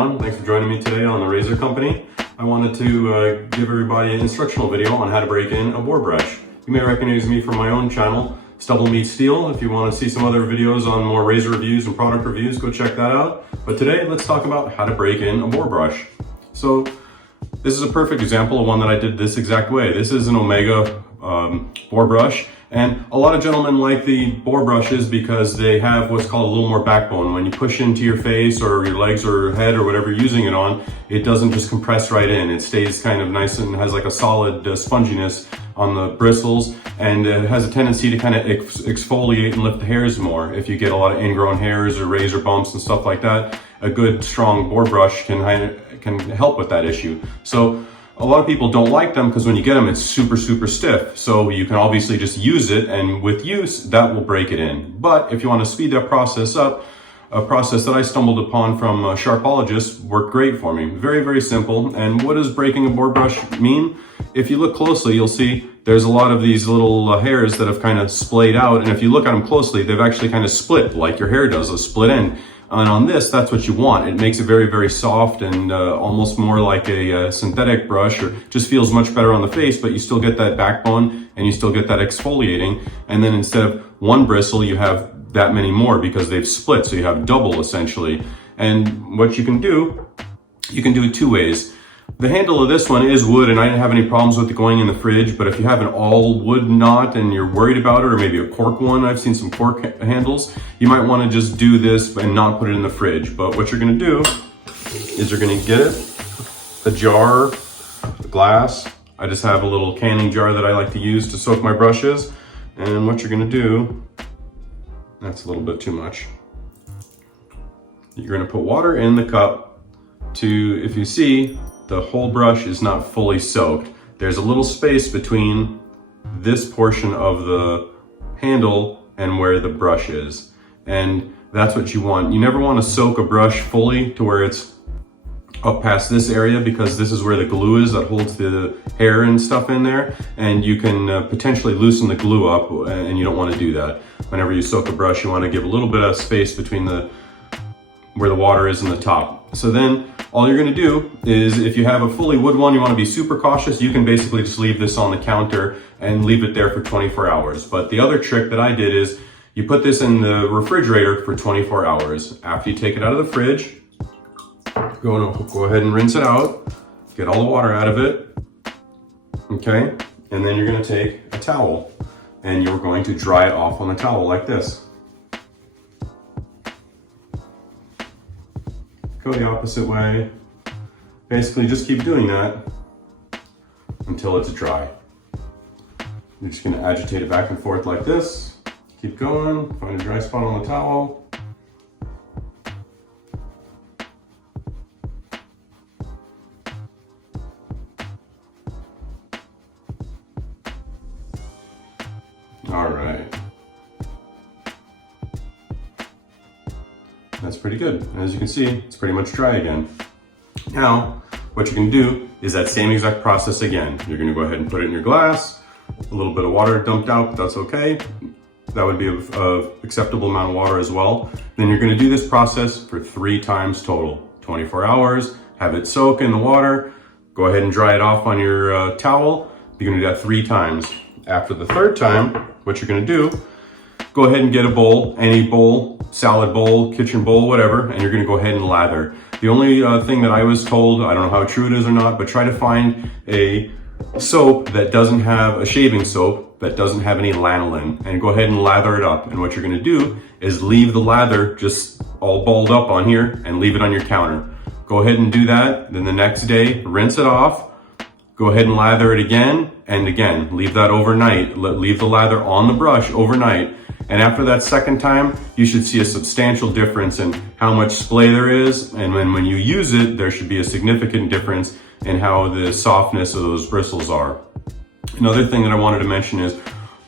John. Thanks for joining me today on the Razor Company. I wanted to give everybody an instructional video on how to break in a boar brush. You may recognize me from my own channel, Stubble Meets Steel. If you want to see some other videos on more razor reviews and product reviews, go check that out. But today, let's talk about how to break in a boar brush. So this is a perfect example of one that I did this exact way. This is an Omega boar brush. And a lot of gentlemen like the boar brushes because they have what's called a little more backbone. When you push into your face or your legs or head or whatever you're using it on, it doesn't just compress right in. It stays kind of nice and has like a solid sponginess on the bristles, and it has a tendency to kind of exfoliate and lift the hairs more. If you get a lot of ingrown hairs or razor bumps and stuff like that, a good strong boar brush can help with that issue. So a lot of people don't like them because when you get them, it's super stiff. So you can obviously just use it, and with use, that will break it in. But if you want to speed that process up, a process that I stumbled upon from a Sharpologist worked great for me. Very simple. And what does breaking a boar brush mean? If you look closely, you'll see there's a lot of these little hairs that have kind of splayed out. And if you look at them closely, they've actually kind of split like your hair does, a split end. And on this, that's what you want. It makes it very soft and almost more like a synthetic brush, or just feels much better on the face, but you still get that backbone and you still get that exfoliating. And then instead of one bristle, you have that many more because they've split. So you have double essentially. And what you can do it two ways. The handle of this one is wood, and I didn't have any problems with it going in the fridge, but if you have an all wood knot and you're worried about it, or maybe a cork one, I've seen some cork handles, you might want to just do this and not put it in the fridge. But what you're going to do is you're going to get a jar, a glass. I just have a little canning jar that I like to use to soak my brushes. And what you're going to do, that's a little bit too much. You're going to put water in the cup to, if you see, the whole brush is not fully soaked. There's a little space between this portion of the handle and where the brush is. And that's what you want. You never want to soak a brush fully to where it's up past this area, because this is where the glue is that holds the hair and stuff in there. And you can potentially loosen the glue up, and you don't want to do that. Whenever you soak a brush, you want to give a little bit of space between where the water is and the top. So then all you're going to do is, if you have a fully wood one, you want to be super cautious, you can basically just leave this on the counter and leave it there for 24 hours. But the other trick that I did is you put this in the refrigerator for 24 hours. After you take it out of the fridge, go ahead and rinse it out, get all the water out of it, okay? And then you're going to take a towel and you're going to dry it off on the towel like this. Go the opposite way. Basically, just keep doing that until it's dry. You're just going to agitate it back and forth like this. Keep going, find a dry spot on the towel. All right. That's pretty good. And as you can see, it's pretty much dry again. Now, what you can do is that same exact process again. You're gonna go ahead and put it in your glass, a little bit of water dumped out, but that's okay. That would be an acceptable amount of water as well. Then you're gonna do this process for 3 times total. 24 hours, have it soak in the water, go ahead and dry it off on your towel. You're gonna do that 3 times. After the 3rd time, what you're gonna do, go ahead and get a bowl, any bowl, salad bowl, kitchen bowl, whatever, and you're gonna go ahead and lather. The only thing that I was told, I don't know how true it is or not, but try to find a soap that doesn't have, a shaving soap that doesn't have any lanolin, and go ahead and lather it up. And what you're gonna do is leave the lather just all balled up on here and leave it on your counter. Go ahead and do that. Then the next day, rinse it off. Go ahead and lather it again and again. Leave that overnight. Leave the lather on the brush overnight. And after that 2nd time, you should see a substantial difference in how much splay there is. And when you use it, there should be a significant difference in how the softness of those bristles are. Another thing that I wanted to mention is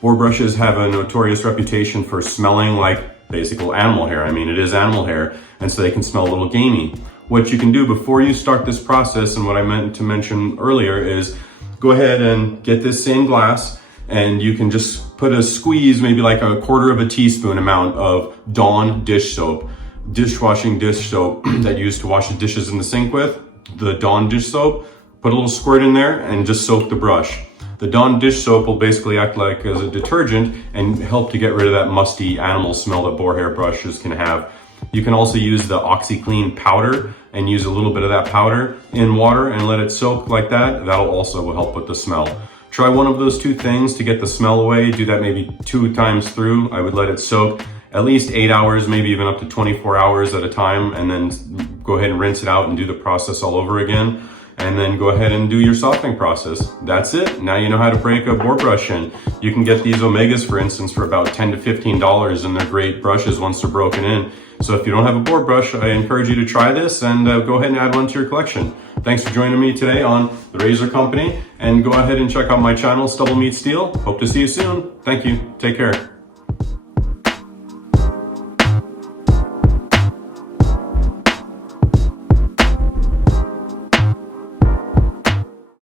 boar brushes have a notorious reputation for smelling like basically animal hair. I mean, it is animal hair, and so they can smell a little gamey. What you can do before you start this process, and what I meant to mention earlier, is go ahead and get this same glass, and you can just put a squeeze, maybe like a 1/4 of a teaspoon amount of Dawn dish soap. dishwashing dish soap that you use to wash the dishes in the sink with, the Dawn dish soap. Put a little squirt in there and just soak the brush. The Dawn dish soap will basically act like as a detergent and help to get rid of that musty animal smell that boar hair brushes can have. You can also use the OxiClean powder and use a little bit of that powder in water and let it soak like that. That'll also help with the smell. Try one of those two things to get the smell away. Do that maybe 2 times through. I would let it soak at least 8 hours, maybe even up to 24 hours at a time, and then go ahead and rinse it out and do the process all over again. And then go ahead and do your softening process. That's it. Now you know how to break a boar brush in. You can get these Omegas, for instance, for about $10 to $15, and they're great brushes once they're broken in. So if you don't have a boar brush, I encourage you to try this and go ahead and add one to your collection. Thanks for joining me today on The Razor Company, and go ahead and check out my channel, Stubble Meets Steel. Hope to see you soon. Thank you. Take care.